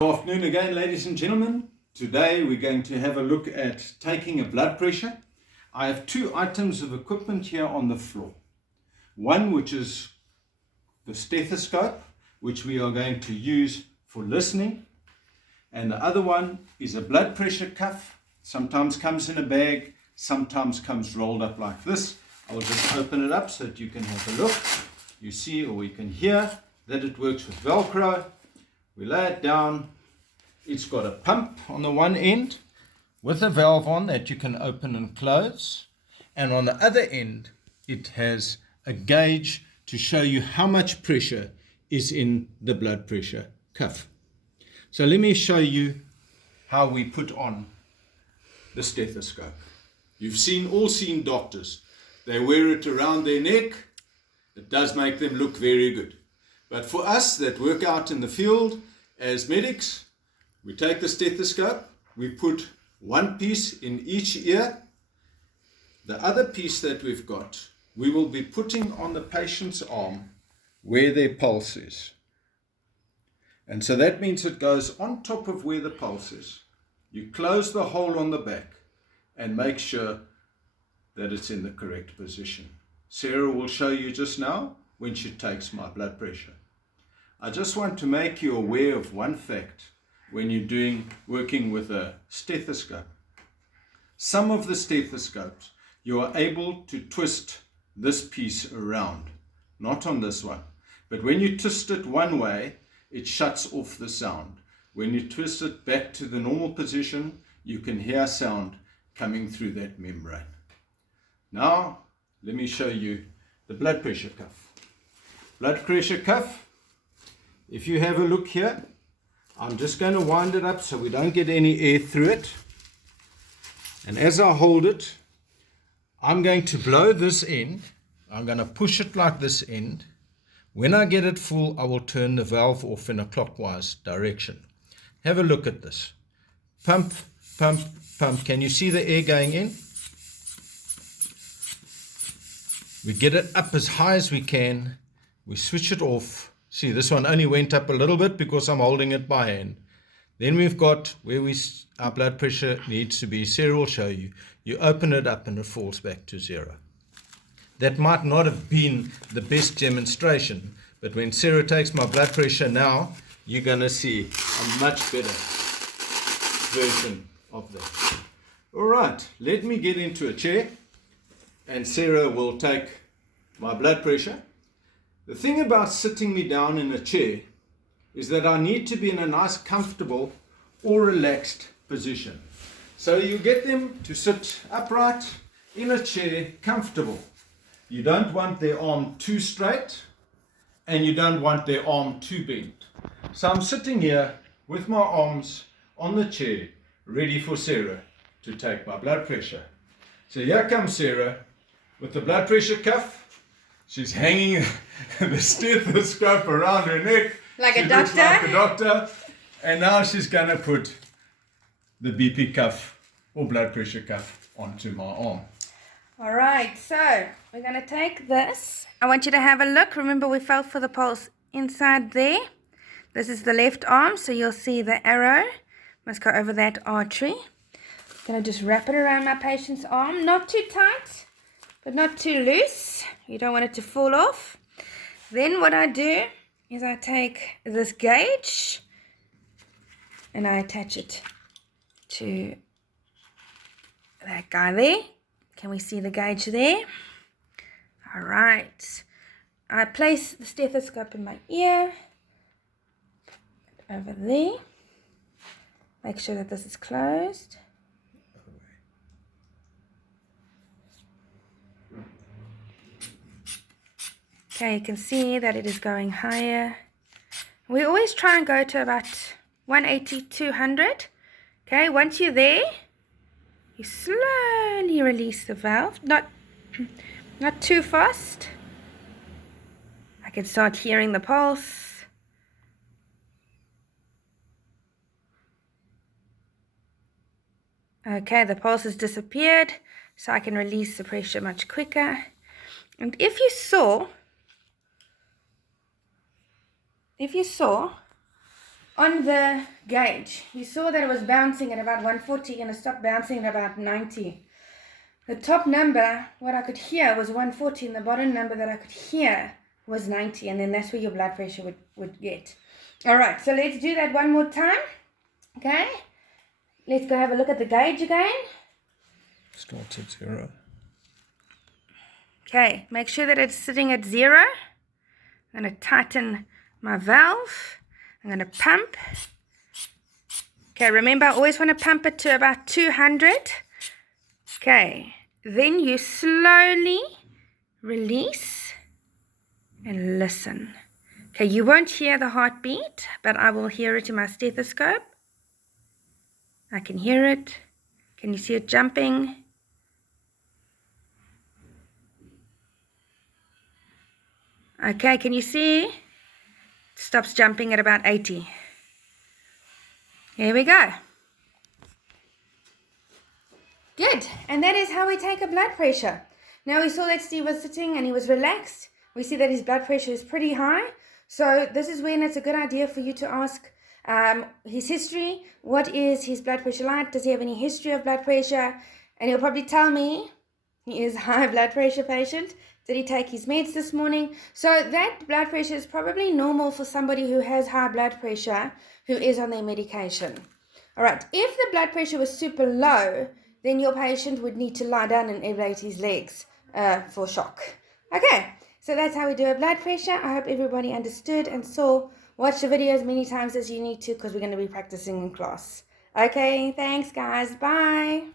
Good afternoon again, ladies and gentlemen. Today we're going to have a look at taking a blood pressure. I have two items of equipment here on the floor. One which is the stethoscope, which we are going to use for listening. And the other one is a blood pressure cuff. Sometimes comes in a bag, sometimes comes rolled up like this. I'll just open it up so that you can have a look. You see, or you can hear that it works with Velcro. We lay it down. It's got a pump on the one end with a valve on that you can open and close. And on the other end, it has a gauge to show you how much pressure is in the blood pressure cuff. So let me show you how we put on the stethoscope. You've all seen doctors. They wear it around their neck. It does make them look very good. But for us that work out in the field as medics, we take the stethoscope, we put one piece in each ear. The other piece that we've got, we will be putting on the patient's arm where their pulse is. And so that means it goes on top of where the pulse is. You close the hole on the back and make sure that it's in the correct position. Sarah will show you just now when she takes my blood pressure. I just want to make you aware of one fact when you're working with a stethoscope. Some of the stethoscopes, you are able to twist this piece around, not on this one. But when you twist it one way, it shuts off the sound. When you twist it back to the normal position, you can hear sound coming through that membrane. Now, let me show you the blood pressure cuff. Blood pressure cuff, if you have a look here, I'm just going to wind it up so we don't get any air through it. And as I hold it, I'm going to blow this end. I'm going to push it like this end. When I get it full, I will turn the valve off in a clockwise direction. Have a look at this. Pump, pump, pump. Can you see the air going in? We get it up as high as we can. We switch it off. See, this one only went up a little bit because I'm holding it by hand. Then we've got where our blood pressure needs to be. Sarah will show you. You open it up and it falls back to zero. That might not have been the best demonstration, but when Sarah takes my blood pressure now, you're going to see a much better version of that. All right, let me get into a chair and Sarah will take my blood pressure. The thing about sitting me down in a chair is that I need to be in a nice, comfortable or relaxed position. So you get them to sit upright in a chair, comfortable. You don't want their arm too straight and you don't want their arm too bent. So I'm sitting here with my arms on the chair, ready for Sarah to take my blood pressure. So here comes Sarah with the blood pressure cuff. She's hanging the stethoscope around her neck. Like she a doctor. looks like a doctor. And now she's going to put the BP cuff or blood pressure cuff onto my arm. All right, so we're going to take this. I want you to have a look. Remember, we felt for the pulse inside there. This is the left arm, so you'll see the arrow. Must go over that artery. I'm going to just wrap it around my patient's arm. Not too tight, but not too loose. You don't want it to fall off. Then what I do is I take this gauge and I attach it to that guy there. Can we see the gauge there? All right. I place the stethoscope in my ear, over there. Make sure that this is closed. Okay, you can see that it is going higher. We always try and go to about 180, 200. Okay, once you're there, you slowly release the valve. Not too fast. I can start hearing the pulse. Okay, the pulse has disappeared, so I can release the pressure much quicker. And if you saw on the gauge, you saw that it was bouncing at about 140 and it stopped bouncing at about 90. The top number, what I could hear, was 140, and the bottom number that I could hear was 90, and then that's where your blood pressure would get. All right, so let's do that one more time. Okay, let's go have a look at the gauge again. Starts at 0. Okay, make sure that it's sitting at 0. I'm going to tighten my valve. I'm going to pump. Okay, remember I always want to pump it to about 200. Okay, then you slowly release and listen. Okay, you won't hear the heartbeat, but I will hear it in my stethoscope. I can hear it. Can you see it jumping? Okay, can you see? It stops jumping at about 80. Here we go. Good, and that is how we take a blood pressure. Now we saw that Steve was sitting and he was relaxed. We see that his blood pressure is pretty high. So this is when it's a good idea for you to ask his history. What is his blood pressure like? Does he have any history of blood pressure? And he'll probably tell me he is a high blood pressure patient. Did he take his meds this morning? So that blood pressure is probably normal for somebody who has high blood pressure who is on their medication. All right, if the blood pressure was super low, then your patient would need to lie down and elevate his legs for shock. Okay, so that's how we do a blood pressure. I hope everybody understood and saw. Watch the video as many times as you need to because we're going to be practicing in class. Okay, thanks guys. Bye.